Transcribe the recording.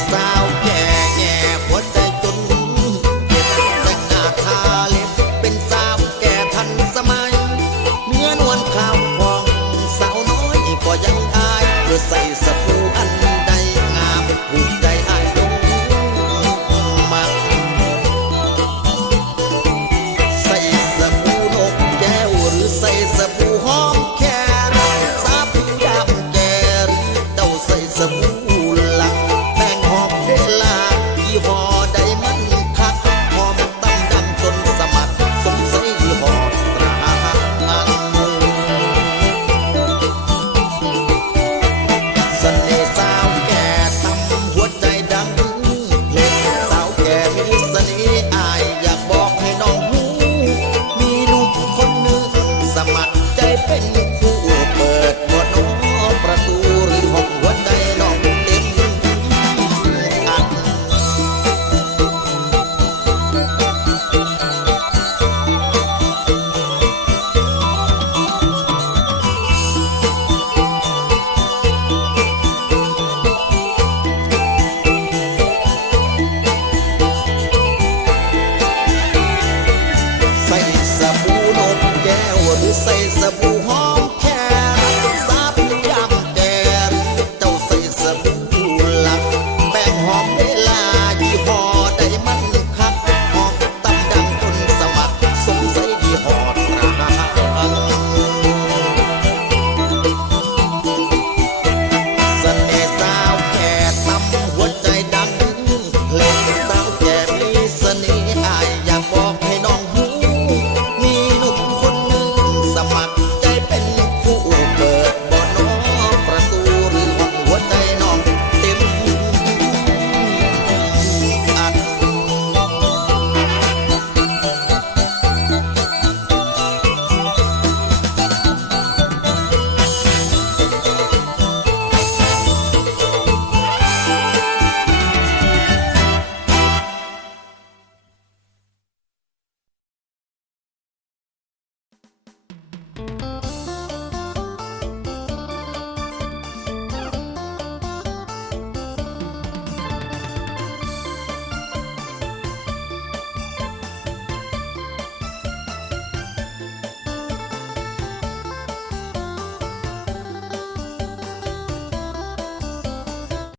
está evil.